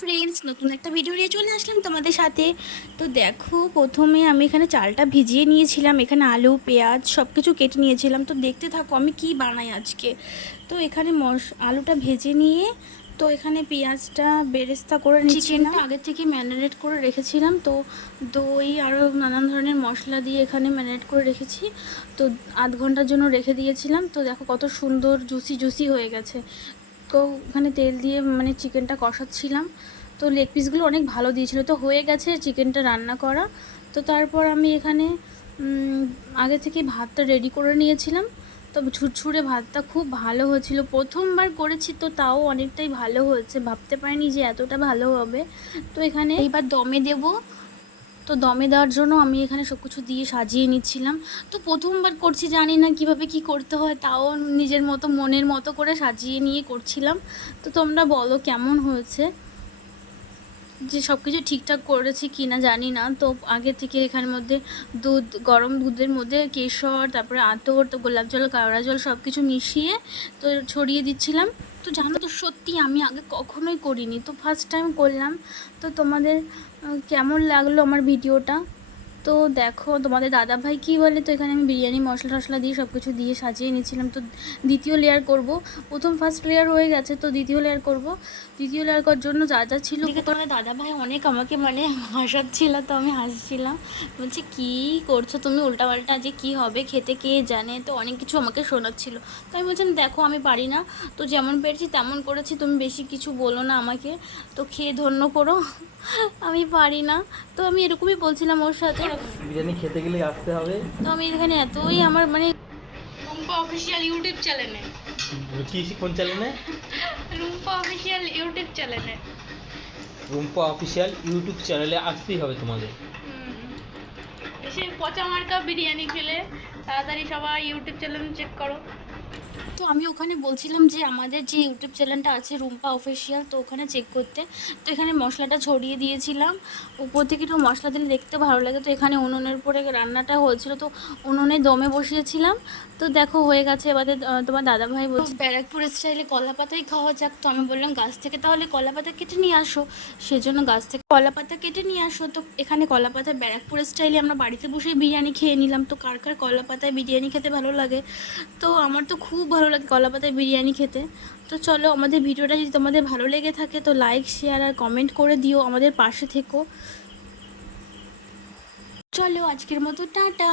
Friends, নতুন একটা video নিয়ে চলে আসলাম তোমাদের সাথে। তো দেখো, প্রথমে আমি এখানে চালটা ভিজিয়ে নিয়েছিলাম, এখানে আলু পেঁয়াজ সব কিছু কেটে নিয়েছিলাম। তো দেখতে থাকো আমি কি বানাই আজকে। তো এখানে আলুটা ভেজে নিয়ে, তো এখানে পেঁয়াজটা বেরেস্তা করে চিকেনটা আগে থেকে ম্যারিনেট করে রেখেছিলাম। তো দই আরও নানান ধরনের মশলা দিয়ে এখানে ম্যারিনেট করে রেখেছি। তো আধ ঘন্টার জন্য রেখে দিয়েছিলাম। তো দেখো কত সুন্দর জুসি জুসি হয়ে গেছে। তো ওখানে তেল দিয়ে মানে চিকেনটা কষাচ্ছিলাম। তো লেগ পিসগুলো অনেক ভালো দিয়েছিলো। তো হয়ে গেছে চিকেনটা রান্না করা। তো তারপর আমি এখানে আগে থেকে ভাতটা রেডি করে নিয়েছিলাম। তো ঝুরঝুরে ভাতটা খুব ভালো হয়েছিল, প্রথমবার করেছি তো তাও অনেকটাই ভালো হয়েছে, ভাবতে পারিনি যে এতটা ভালো হবে। তো এখানে এইবার দমে দেবো। তো দমে দেওয়ার জন্য আমি এখানে সব কিছু দিয়ে সাজিয়ে নিচ্ছিলাম। তো প্রথমবার করছি, জানি না কিভাবে কি করতে হয়, তাও নিজের মতো মনের মতো করে সাজিয়ে নিয়ে করছিলাম। তো তোমরা বলো কেমন হয়েছে, যে সব কিছু ঠিকঠাক করেছি কি না জানি না। তো আগে থেকে এখানের মধ্যে গরম দুধের মধ্যে কেশর, তারপরে আতর, তো গোলাপ জল, কেওড়া জল সব কিছু মিশিয়ে তো ছড়িয়ে দিচ্ছিলাম। তো জানো তো, সত্যি আমি আগে কখনোই করিনি, তো ফার্স্ট টাইম করলাম। তো তোমাদের কেমন লাগলো আমার ভিডিওটা? তো দেখো তোমাদের দাদাভাই কী বলে। তো এখানে আমি বিরিয়ানি মশলা টশলা দিয়ে সব কিছু দিয়ে সাজিয়ে নিয়েছিলাম। তো দ্বিতীয় লেয়ার করব, ফার্স্ট লেয়ার হয়ে গেছে, তো দ্বিতীয় লেয়ার করব। দ্বিতীয় লেয়ার করার জন্য যা যা ছিল, তোমাদের দাদাভাই অনেক আমাকে মানে হাসাচ্ছিল, তো আমি হাসছিলাম। বলছে কী করছো তুমি উল্টাপাল্টা, যে কী হবে খেতে কে জানে। তো অনেক কিছু আমাকে শোনাচ্ছিল। তো আমি বলছিলাম দেখো আমি পারি না, তো যেমন পেরেছি তেমন করেছি, তুমি বেশি কিছু বলো না আমাকে, তো খেয়ে ধন্য করো, আমি পারি না। তো আমি এরকমই বলছিলাম ওর সাথে। বিরিয়ানি খেতে গেলে আসতে হবে। তো আমি এখানে এতই আমার মানে রুম্পা অফিসিয়াল ইউটিউব চ্যানেলে, কি কোন চ্যানেলে? রুম্পা অফিসিয়াল ইউটিউব চ্যানেলে, রুম্পা অফিসিয়াল ইউটিউব চ্যানেলে আসতেই হবে তোমাদের। এসে পচা মার্কা বিরিয়ানি খেলে তাড়াতাড়ি সবাই ইউটিউব চ্যানেল চেক করো। তো আমি ওখানে বলছিলাম যে আমাদের যে ইউটিউব চ্যানেলটা আছে রুম্পা অফিসিয়াল, তো ওখানে চেক করতে। তো এখানে মশলাটা ছড়িয়ে দিয়েছিলাম, উপর থেকে একটু মশলা দিলে দেখতে ভালো লাগে। তো এখানে উনুনের উপরে রান্নাটা হয়েছিল, তো উনুনে দমে বসিয়েছিলাম। তো দেখো হয়ে গেছে। এবারে তোমার দাদাভাই বলছে ব্যারাকপুর স্টাইলে কলা পাতাই খাওয়া যাক। তো আমি বললাম গাছ থেকে তাহলে কলা পাতা কেটে নিয়ে আসো। সেজন্য গাছ থেকে কলা পাতা কেটে নিয়ে আসো। তো এখানে কলা পাতা ব্যারাকপুর স্টাইলে আমরা বাড়িতে বসেই বিরিয়ানি খেয়ে নিলাম। তো কার কার কলা পাতায় বিরিয়ানি খেতে ভালো লাগে? তো আমার তো খুব ভালো লাগে কলা পাতায় বিরিয়ানি খেতে। তো চলো, আমাদের ভিডিওটা যদি তোমাদের ভালো লেগে থাকে তো লাইক শেয়ার আর কমেন্ট করে দিও, আমাদের পাশে থেকো। চলো আজকের মতো টাটা।